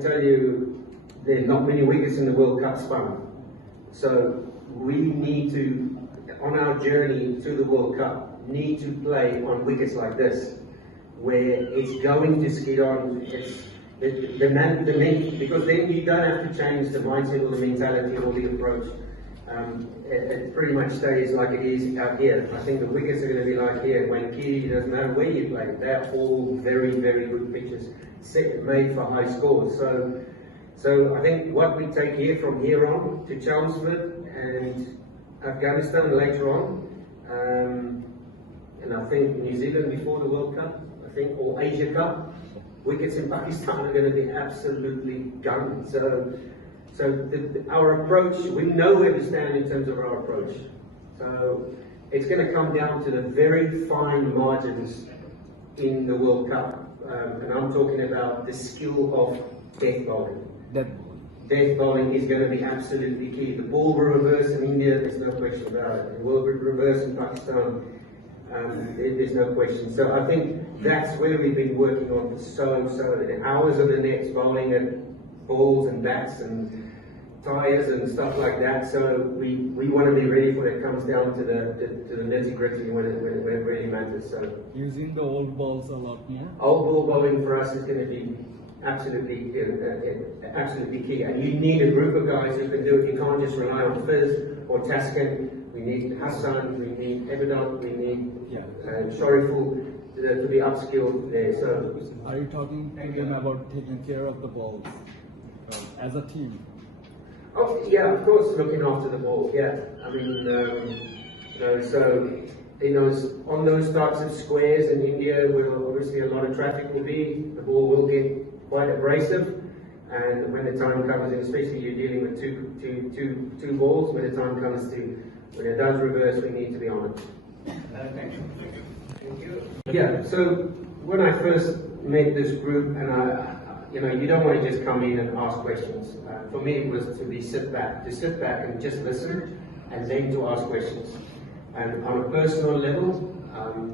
can tell you there are not many wickets in the World Cup spun. So we need to, on our journey to the World Cup, need to play on wickets like this, where it's going to skid on. It's because then you don't have to change the mindset or the mentality or the approach. It pretty much stays like it is out here. I think the wickets are going to be like here. When Key, doesn't matter where you play, they're all very, very good pitches, made for high scores. So I think what we take here from here on to Chelmsford and Afghanistan later on, and I think New Zealand before the World Cup, I think, or Asia Cup, wickets in Pakistan are going to be absolutely gunned. So our approach, we know where we stand in terms of our approach. So it's going to come down to the very fine margins in the World Cup. And I'm talking about the skill of death bowling. Death bowling is going to be absolutely key. The ball will reverse in India, there's no question about it. It will reverse in Pakistan, there's no question. So I think that's where we've been working on so the hours of the nets, bowling at balls and bats and tires and stuff like that. So we want to be ready when it comes down to the nitty gritty when it really matters. So using the old balls a lot more. Old ball bowling for us is going to be absolutely key. And you need a group of guys who can do it. You can't just rely on Fizz or Taskin. We need Hassan. We need Ebadon. We need Shariful to be upskilled there. So are you talking to them about taking care of the balls as a team? Oh yeah, of course, looking after the ball. Yeah, I mean, on those types of squares in India, where obviously a lot of traffic will be, the ball will get quite abrasive, and when the time comes, and especially you're dealing with two balls, when the time comes to when it does reverse, we need to be on it. Thank you. Thank you. Yeah. So when I first met this group, and you don't want to just come in and ask questions. For me, it was to sit back and just listen, and then to ask questions. And on a personal level,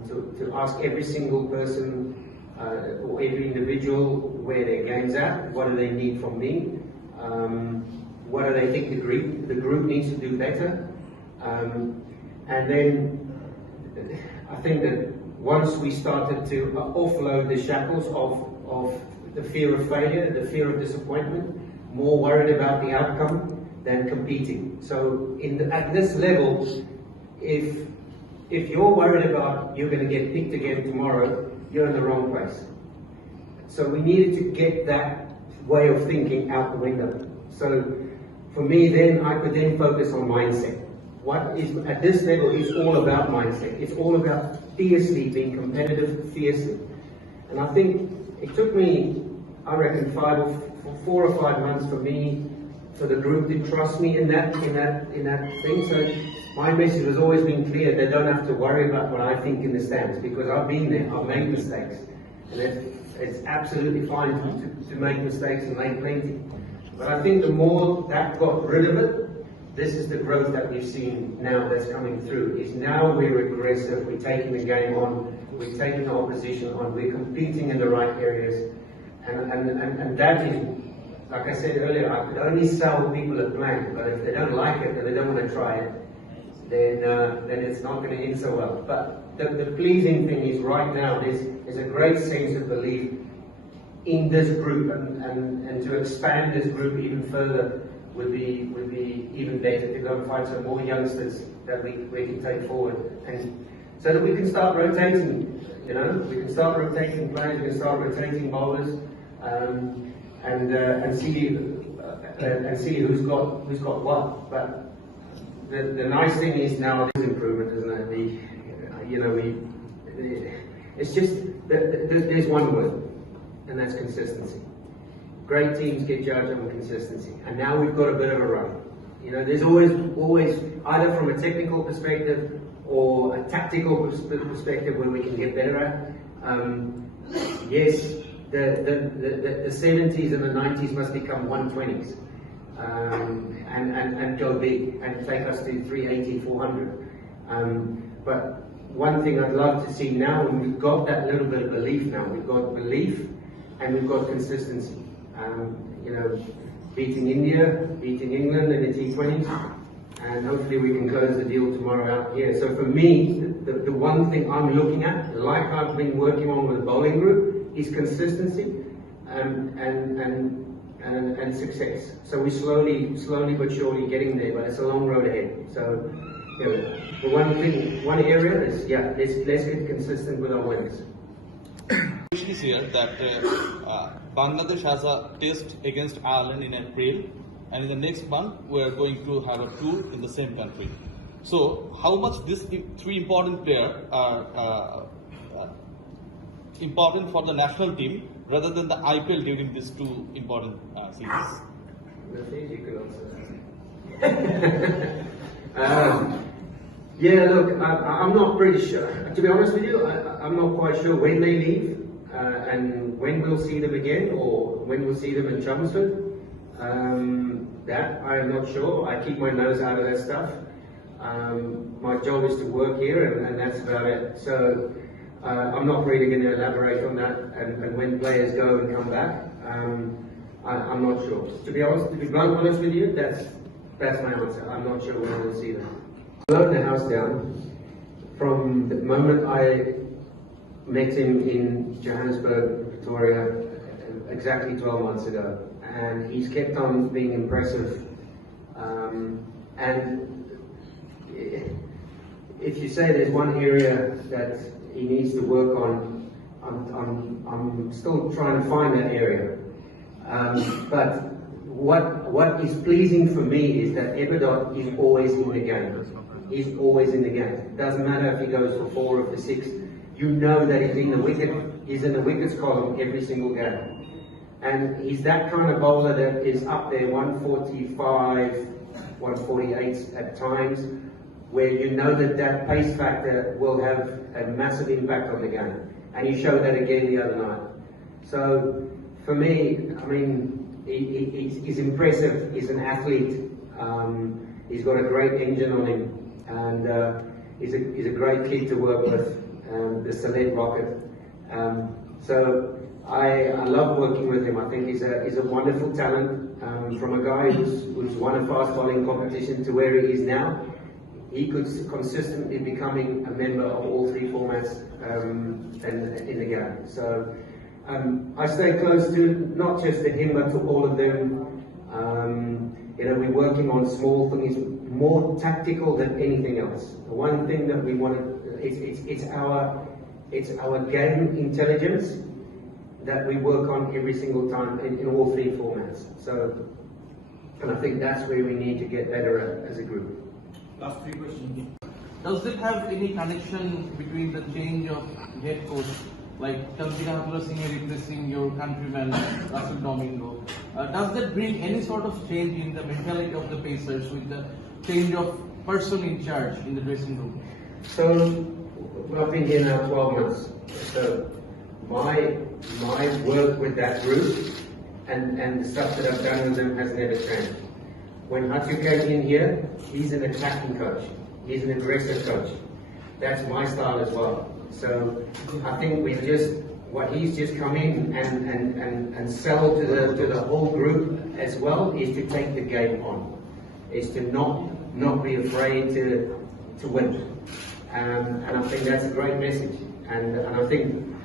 to ask every single person or every individual where their game's at, what do they need from me, what do they think the group needs to do better, and then I think that once we started to offload the shackles of the fear of failure, the fear of disappointment, more worried about the outcome than competing. So at this level, if you're worried about you're going to get picked again tomorrow, you're in the wrong place. So we needed to get that way of thinking out the window. So for me then, I could then focus on mindset. What is, at this level, is all about mindset. It's all about fiercely being competitive, fiercely. And I think it took me, I reckon, 4 or 5 months for the group to trust me in that thing. So my message has always been clear. They don't have to worry about what I think in the stands, because I've been there, I've made mistakes. And it's absolutely fine to make mistakes and make plenty. But I think the more that got rid of it, this is the growth that we've seen now that's coming through. Is now we're aggressive, we're taking the game on, we're taking the opposition on, we're competing in the right areas. And that is, like I said earlier, I could only sell people a blank, but if they don't like it and they don't want to try it, then it's not going to end so well. But the pleasing thing is right now there's a great sense of belief in this group, and to expand this group even further would be even better, to go and find some more youngsters that we can take forward, and so that we can start rotating. We can start rotating players, we can start rotating bowlers, and see who's got what. But the nice thing is now there's improvement, isn't it? It's just there's one word, and that's consistency. Great teams get judged on consistency, and now we've got a bit of a run. There's always either from a technical perspective or a tactical perspective where we can get better at. Yes, the 70s and the 90s must become 120s, and go big and take us to 380, 400. But one thing I'd love to see now, and we've got that little bit of belief now, we've got belief and we've got consistency. You know, beating India, beating England in the T20s, and hopefully we can close the deal tomorrow out here. So for me, the one thing I'm looking at, like I've been working on with the bowling group, is consistency and success. So we're slowly but surely getting there, but it's a long road ahead. So, you know, the one area is, yeah, let's get consistent with our wins. Is here that Bangladesh has a test against Ireland in April, and in the next month we are going to have a tour in the same country. So, how much these three important players are important for the national team rather than the IPL during these two important series? You could answer that. Yeah, look, I'm not pretty sure. To be honest with you, I'm not quite sure when they leave and when we'll see them again, or when we'll see them in Chelmsford. That I am not sure. I keep my nose out of that stuff. My job is to work here, and that's about it. So I'm not really going to elaborate on that. And when players go and come back, I'm not sure. To be blunt honest with you, that's my answer. I'm not sure when we'll see them. I burned the house down from the moment I met him in Johannesburg, Victoria, exactly 12 months ago, and he's kept on being impressive. And if you say there's one area that he needs to work on, I'm still trying to find that area. But what is pleasing for me is that Eberdot is always in the game. He's always in the game. It doesn't matter if he goes for 4 or for 6. You know that he's in the wickets column every single game. And he's that kind of bowler that is up there 145, 148 at times, where you know that pace factor will have a massive impact on the game. And he showed that again the other night. So for me, I mean, he's impressive. He's an athlete. He's got a great engine on him, and he's a great kid to work with. The Saled Rocket. So I love working with him. I think he's a wonderful talent. From a guy who's won a fast bowling competition to where he is now, he could consistently becoming a member of all 3 formats in the game. So I stay close to not just to him but to all of them. You know, we're working on small things, more tactical than anything else. The one thing that we want to, it's our game intelligence that we work on every single time in all 3 formats. So, and I think that's where we need to get better at as a group. Last 3 questions. Does it have any connection between the change of head coach, like Tansika Singh replacing your countryman Russell Domingo? Does that bring any sort of change in the mentality of the Pacers with the change of person in charge in the dressing room? So, I've been here now 12 months. So, my work with that group and the stuff that I've done with them has never changed. When Hatu came in here, he's an attacking coach. He's an aggressive coach. That's my style as well. So I think what he's just come in and sell to the whole group as well is to take the game on. Is to not be afraid to win. And I think that's a great message. And I think,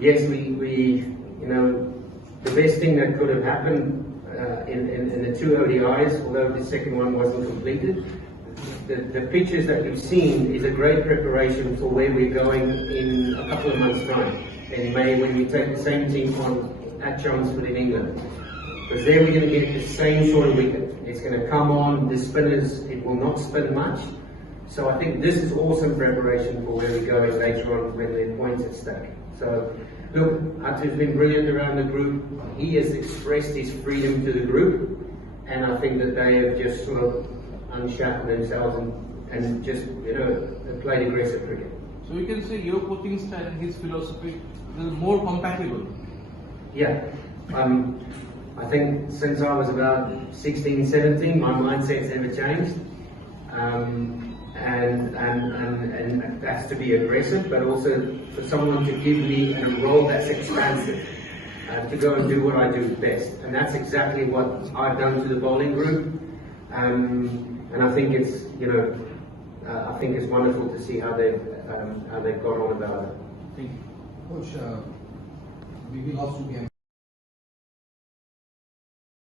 yes, we you know, the best thing that could have happened in the 2 ODIs, although the second one wasn't completed, the pictures that we've seen is a great preparation for where we're going in a couple of months' time, in May, when we take the same team on at Chelmsford in England. Because there we're going to get the same sort of wicket. It's going to come on, the spinners, it will not spin much. So I think this is awesome preparation for where we're going later on when the points at stake. So, look, Hatu's been brilliant around the group. He has expressed his freedom to the group, and I think that they have just sort of unshackled themselves and just, you know, played aggressive cricket. So we can say your coaching style and his philosophy is more compatible. Yeah. I think since I was about 16, 17, my mindset's never changed. And that's to be aggressive, but also for someone to give me a role that's expansive. to go and do what I do best. And that's exactly what I've done to the bowling group. And I think it's, I think it's wonderful to see how they've got on about it. Thank you. Coach, we lost two games.